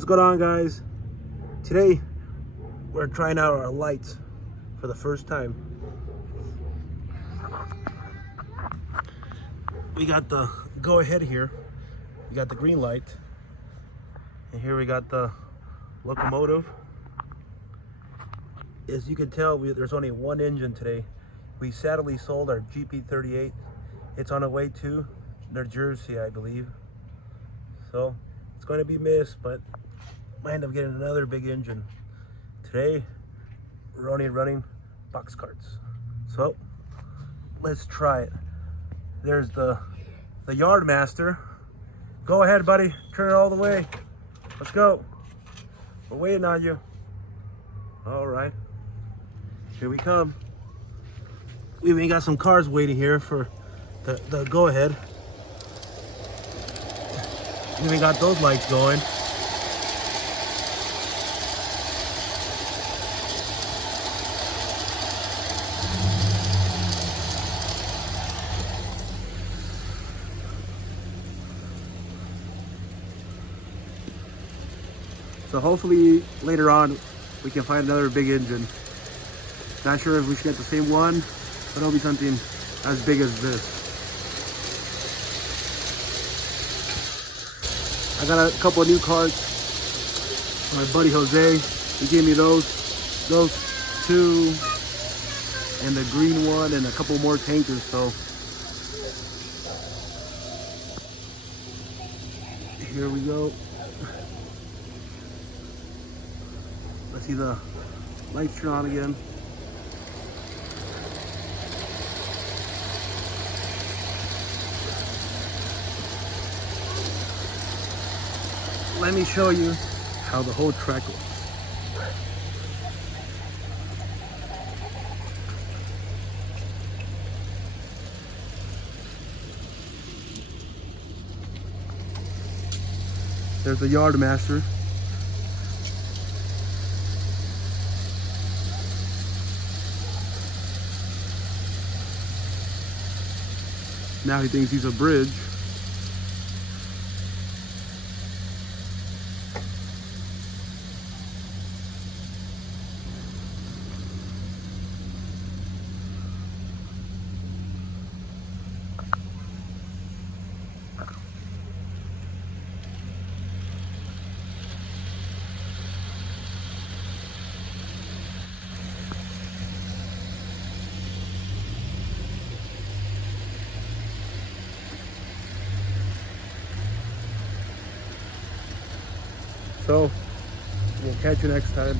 What's going on, guys? Today we're trying out our lights for the first time. We got the go ahead here. We got the green light, and here we got the locomotive. As you can tell, there's only one engine today. We sadly sold our GP38. It's on the way to New Jersey, I believe. So it's going to be missed, but might end up getting another big engine. Today, we're only running box carts. So let's try it. There's the yard master. Go ahead, buddy. Turn it all the way. Let's go. We're waiting on you. All right. Here we come. We even got some cars waiting here for the go ahead. We even got those lights going. So hopefully later on we can find another big engine. Not sure if we should get the same one, but it'll be something as big as this. I got a couple of new carts. My buddy Jose, he gave me those two, and the green one, and a couple more tankers. So here we go. Let's see the lights turn on again. Let me show you how the whole track looks. There's the yard master. Now he thinks he's a bridge. So, we'll catch you next time.